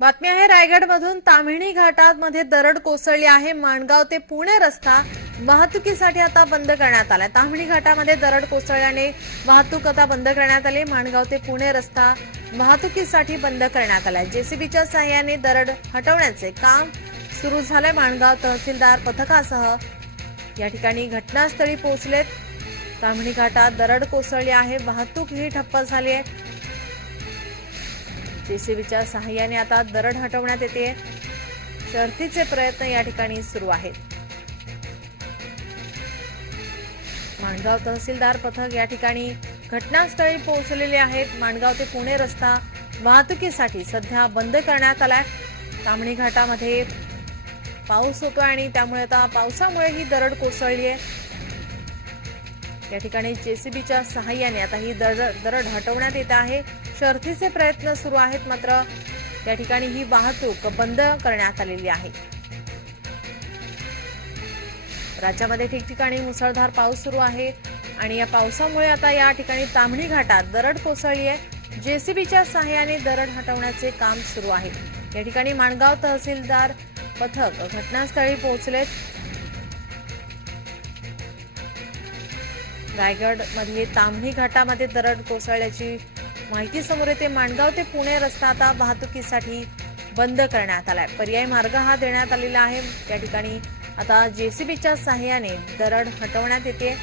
बातमी आहे रायगडमधून ताम्हिणी घाटात मध्ये दरड कोसळली आहे. माणगाव ते पुणे रस्ता वाहतुकीसाठी आता बंद करण्यात आलाय. ताम्हिणी घाटामध्ये दरड कोसळल्याने वाहतूक आता बंद करण्यात आली. माणगाव ते पुणे रस्ता वाहतुकीसाठी बंद करण्यात आलाय. जेसीबीच्या सहाय्याने दरड हटवण्याचे काम सुरू झालंय. माणगाव तहसीलदार पथकासह या ठिकाणी घटनास्थळी पोहोचलेत. ताम्हिणी घाटात दरड कोसळली आहे. वाहतूक ही ठप्प झाली आहे. जेसीबीच्या सहाय्याने आता दरड हटवण्यात येते. शर्थीचे प्रयत्न या ठिकाणी सुरू आहेत. माणगाव तहसीलदार पथक या ठिकाणी घटनास्थळी पोहोचलेले आहेत. माणगाव ते पुणे रस्ता वाहतुकीसाठी सध्या बंद करण्यात आलाय. तामणी घाटामध्ये पाऊस होतो आणि त्यामुळे आता पावसामुळे ही दरड कोसळली आहे या ठिकाणी जेसीबीच्या सहाय्याने आता ही दरड दरड हटवण्यात येत आहे. शर्थीचे प्रयत्न सुरू आहेत मात्र या ठिकाणी ही वाहतूक बंद करण्यात आलेली आहे. राज्यामध्ये ठिकठिकाणी मुसळधार पाऊस सुरू आहे आणि या पावसामुळे आता या ठिकाणी तांबणी घाटात दरड कोसळली आहे जेसीबीच्या सहाय्याने दरड हटवण्याचे काम सुरू आहे. या ठिकाणी माणगाव तहसीलदार पथक घटनास्थळी पोहोचलेत. रायगडमधली मध्ये घाटामध्ये दरड कोसळल्याची माहिती समोर येते. माणगाव ते पुणे रस्ता आता वाहतुकीसाठी बंद करण्यात आलाय. पर्यायी मार्ग हा देण्यात आलेला आहे. या ठिकाणी आता जेसीबीच्या सहाय्याने दरड हटवण्यात येते.